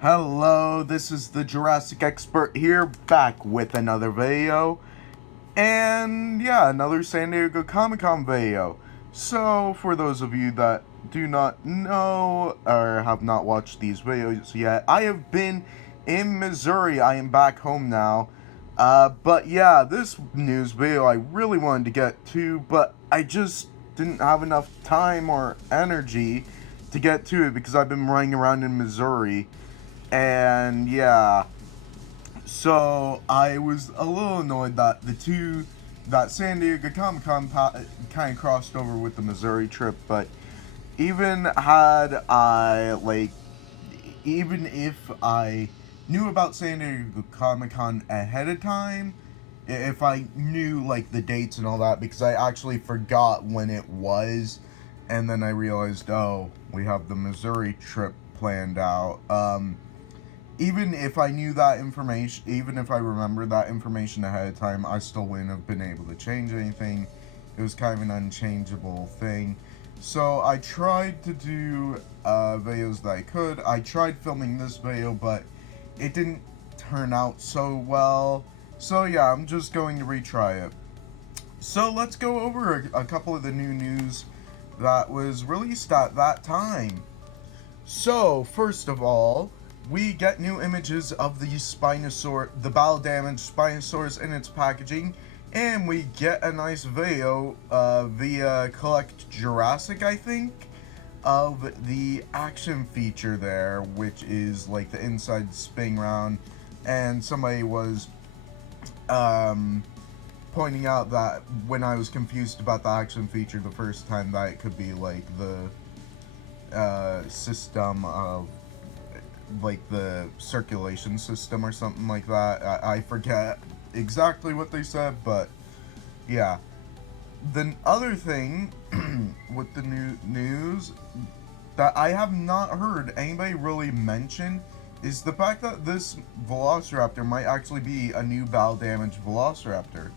Hello, this is the Jurassic Expert here, back with another video. And yeah, another San Diego Comic-Con video. So, for those of you that do not know or have not watched these videos yet, I have been in Missouri. I am back home now. But yeah, this news video I really wanted to get to, but I just didn't have enough time or energy to get to it because I've been running around in Missouri. And yeah, so I was a little annoyed that that San Diego Comic Con kind of crossed over with the Missouri trip, but even had I, even if I knew about San Diego Comic Con ahead of time, if I knew, the dates and all that, because I actually forgot when it was, and then I realized, oh, we have the Missouri trip planned out. Even if I knew that information, even if I remembered that information ahead of time, I still wouldn't have been able to change anything. It was kind of an unchangeable thing. So I tried to do videos that I could. I tried filming this video, but it didn't turn out so well. So yeah, I'm just going to retry it. So let's go over a couple of the new news that was released at that time. So, first of all, we get new images of the the battle damaged Spinosaurus in its packaging, and we get a nice video via Collect Jurassic, I think, of the action feature there, which is like the inside spinning round, and somebody was pointing out that when I was confused about the action feature the first time, that it could be like the system of the circulation system or something like that. I forget exactly what they said, but yeah. The other thing with the new news that I have not heard anybody really mention is the fact that this Velociraptor might actually be a new battle damaged Velociraptor.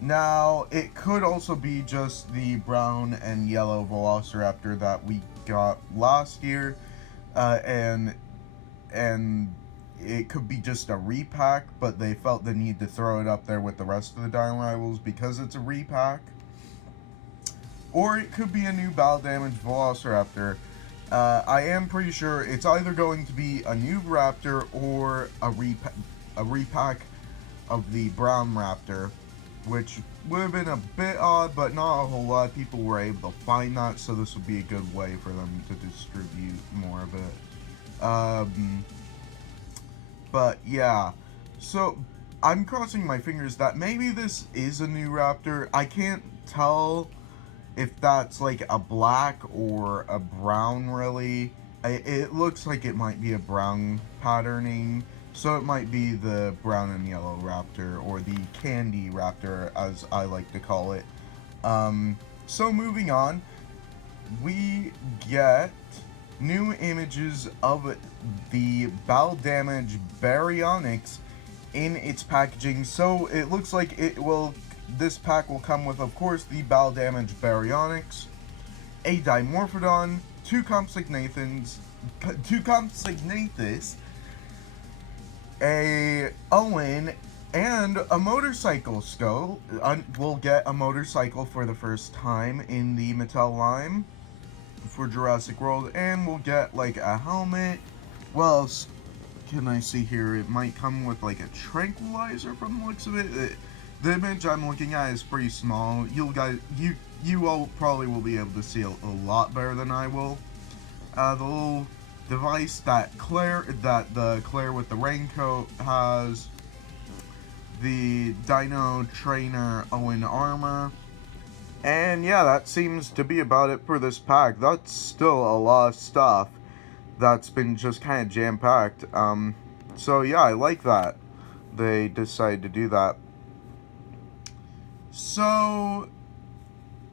Now, it could also be just the brown and yellow Velociraptor that we got last year, and it could be just a repack, but they felt the need to throw it up there with the rest of the Dino Rivals because it's a repack. Or it could be a new battle damaged Velociraptor. I am pretty sure it's either going to be a new Raptor or a repack of the brown Raptor, which would have been a bit odd, but not a whole lot of people were able to find that, so this would be a good way for them to distribute more of it. But yeah, so I'm crossing my fingers that maybe this is a new Raptor. I can't tell if that's like a black or a brown, really. It looks like it might be a brown patterning, so it might be the brown and yellow Raptor, or the candy Raptor, as I like to call it. So moving on, we get new images of the battle damaged Baryonyx in its packaging. So it looks like this pack will come with, of course, the battle damaged Baryonyx, a Dimorphodon, two Compsognathus, a Owen, and a motorcycle skull. We'll get a motorcycle for the first time in the Mattel line for Jurassic World, and we'll get like a helmet. What else can I see here? It might come with like a tranquilizer from the looks of it. The image I'm looking at is pretty small. You all probably will be able to see a lot better than I will. The little device that the Claire with the raincoat has, the Dino Trainer Owen armor, and yeah, that seems to be about it for this pack. That's still a lot of stuff that's been just kind of jam-packed. So yeah, I like that they decided to do that. So,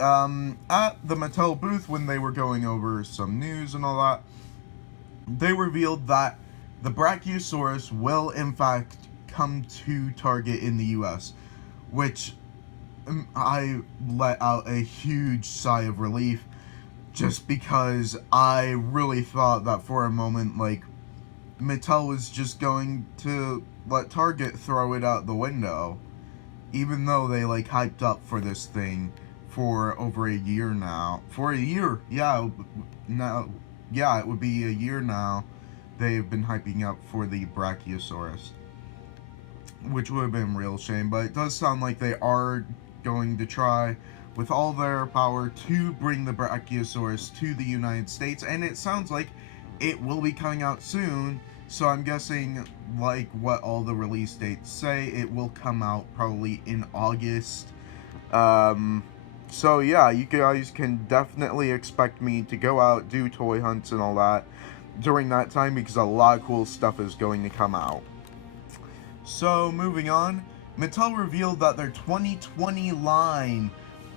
at the Mattel booth, when they were going over some news and all that, they revealed that the Brachiosaurus will, in fact, come to Target in the US, which I let out a huge sigh of relief, just because I really thought that for a moment, Mattel was just going to let Target throw it out the window, even though they like hyped up for this thing for over a year now. For a year, yeah, now, yeah, it would be a year now. They've been hyping up for the Brachiosaurus, which would have been a real shame, but it does sound like they are going to try with all their power to bring the Brachiosaurus to the United States, and it sounds like it will be coming out soon. So I'm guessing, like what all the release dates say, it will come out probably in August. So yeah, you guys can definitely expect me to go out, do toy hunts and all that during that time, because a lot of cool stuff is going to come out. So moving on, Mattel revealed that their 2020 line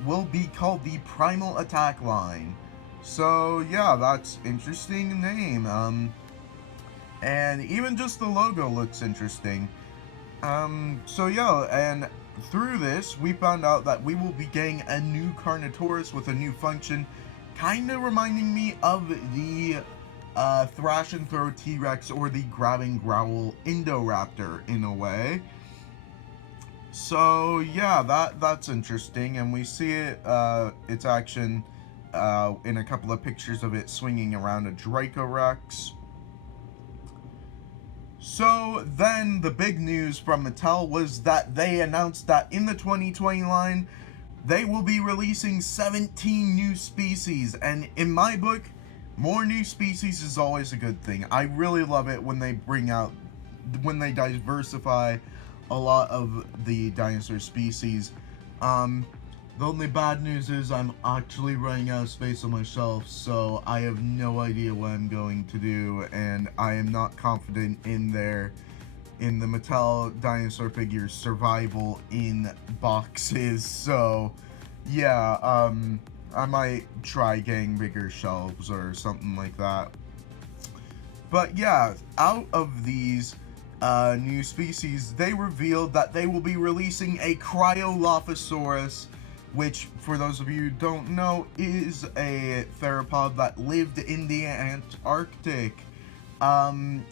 will be called the Primal Attack line. So yeah, that's interesting name. And even just the logo looks interesting. So yeah, and through this, we found out that we will be getting a new Carnotaurus with a new function, kind of reminding me of the Thrash and Throw T-Rex or the Grab and Growl Indoraptor in a way. So yeah, that's interesting, and we see it, its action in a couple of pictures of it swinging around a Dracorex. So then the big news from Mattel was that they announced that in the 2020 line, they will be releasing 17 new species. And in my book, more new species is always a good thing. I really love it when they diversify a lot of the dinosaur species. The only bad news is I'm actually running out of space on my shelf, so I have no idea what I'm going to do, and I am not confident in the Mattel dinosaur figures survival in boxes. So yeah, I might try getting bigger shelves or something like that. But yeah, out of these new species, they revealed that they will be releasing a Cryolophosaurus, which, for those of you who don't know, is a theropod that lived in the Antarctic. And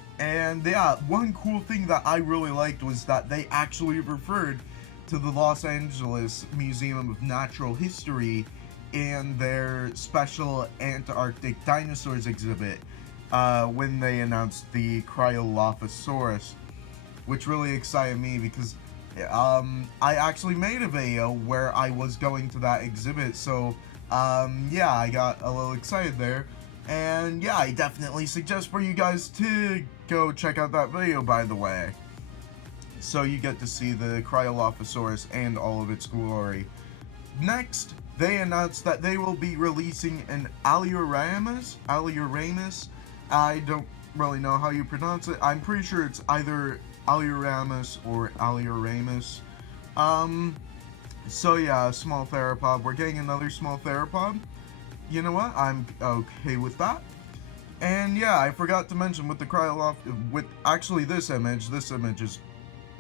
yeah, one cool thing that I really liked was that they actually referred to the Los Angeles Museum of Natural History in their special Antarctic dinosaurs exhibit when they announced the Cryolophosaurus, which really excited me because I actually made a video where I was going to that exhibit, so yeah, I got a little excited there. And yeah, I definitely suggest for you guys to go check out that video, by the way. So you get to see the Cryolophosaurus and all of its glory. Next, they announced that they will be releasing an Alioramus. I don't really know how you pronounce it. I'm pretty sure it's either Alioramus or Alioramus. So yeah, a small theropod. We're getting another small theropod. You know what? I'm okay with that. And yeah, I forgot to mention with the with actually this image is,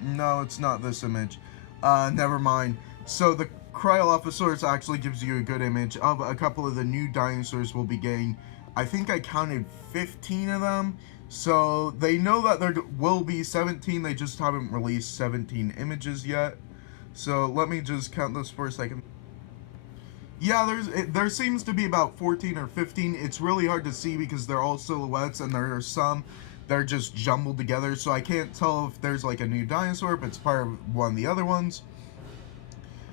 no, it's not this image. Never mind. So the Cryolophosaurus actually gives you a good image of a couple of the new dinosaurs we'll be getting. I think I counted 15 of them. So they know that there will be 17, they just haven't released 17 images yet. So let me just count this for a second. Yeah, there seems to be about 14 or 15. It's really hard to see because they're all silhouettes, and there are some that are just jumbled together, so I can't tell if there's like a new dinosaur, if it's part of one of the other ones.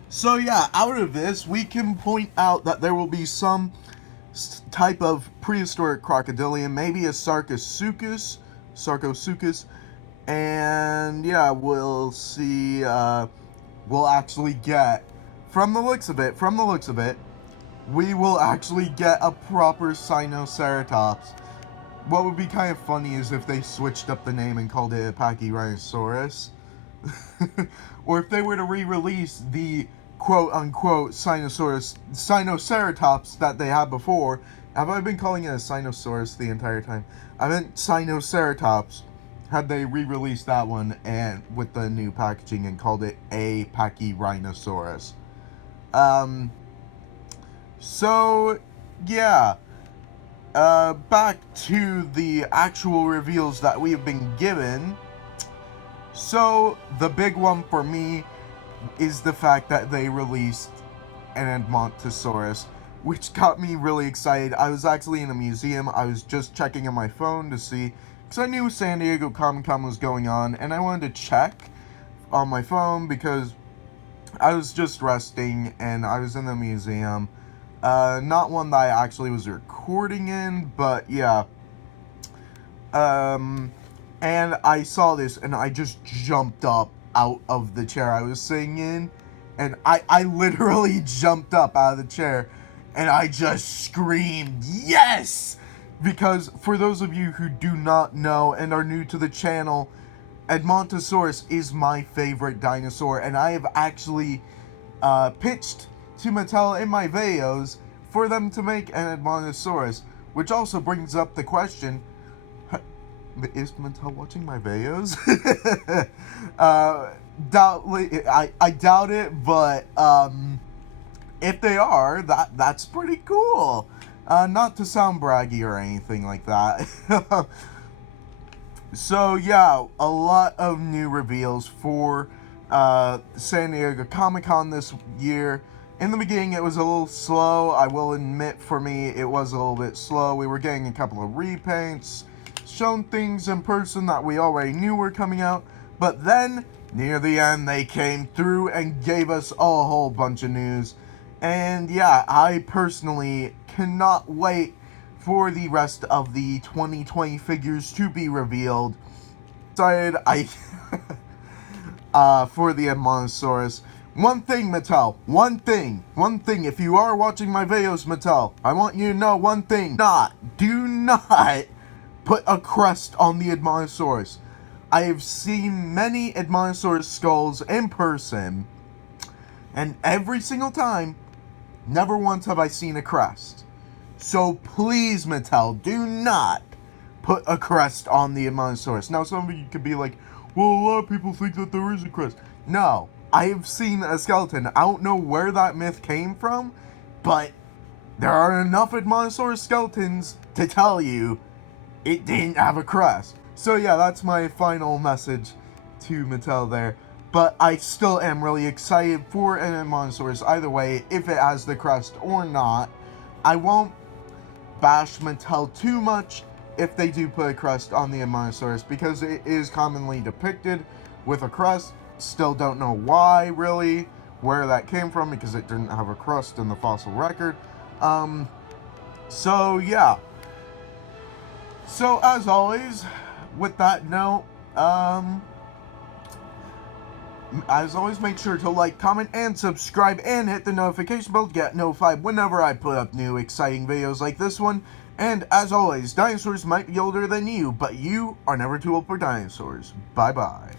So yeah, out of this, we can point out that there will be some type of prehistoric crocodilian, maybe a Sarcosuchus, and yeah, we'll see. We'll actually get, from the looks of it, we will actually get a proper Sinoceratops. What would be kind of funny is if they switched up the name and called it a Pachyrhinosaurus, or if they were to re-release the quote-unquote Sinoceratops that they had before. Have I been calling it a Sinosaurus the entire time? I meant Sinoceratops. Had they re-released that one and with the new packaging and called it a Pachyrhinosaurus. So yeah, back to the actual reveals that we have been given. So, the big one for me is the fact that they released an Edmontosaurus, which got me really excited. I was actually in a museum. I was just checking on my phone to see, because I knew San Diego Comic-Con was going on, and I wanted to check on my phone because I was just resting, and I was in the museum. Not one that I actually was recording in, but yeah. And I saw this, and I just jumped up out of the chair I was sitting in, and I literally jumped up out of the chair, and I just screamed, yes! Because, for those of you who do not know and are new to the channel, Edmontosaurus is my favorite dinosaur, and I have actually pitched to Mattel in my videos for them to make an Edmontosaurus, which also brings up the question, is Mattel watching my videos? I doubt it, but if they are, that's pretty cool. Not to sound braggy or anything like that. So yeah, a lot of new reveals for San Diego Comic-Con this year. In the beginning, it was a little slow. I will admit, for me, it was a little bit slow. We were getting a couple of repaints, shown things in person that we already knew were coming out. But then, near the end, they came through and gave us a whole bunch of news. And yeah, I personally cannot wait for the rest of the 2020 figures to be revealed. Excited, for the Edmontosaurus. One thing, Mattel, one thing, if you are watching my videos, Mattel, I want you to know one thing. Do not put a crest on the Edmontosaurus. I have seen many Edmontosaurus skulls in person, and every single time, never once have I seen a crest. So please, Mattel, do not put a crest on the Edmontosaurus. Now, some of you could be like, well, a lot of people think that there is a crest. No, I have seen a skeleton. I don't know where that myth came from, but there are enough Edmontosaurus skeletons to tell you it didn't have a crest. So yeah, that's my final message to Mattel there. But I still am really excited for an Edmontosaurus either way, if it has the crest or not. I won't bash Mattel too much if they do put a crest on the Edmontosaurus, because it is commonly depicted with a crest. Still don't know why, really, where that came from, because it didn't have a crest in the fossil record. So yeah. So as always, with that note, as always, make sure to like, comment, and subscribe, and hit the notification bell to get notified whenever I put up new exciting videos like this one. And as always, dinosaurs might be older than you, but you are never too old for dinosaurs. Bye-bye.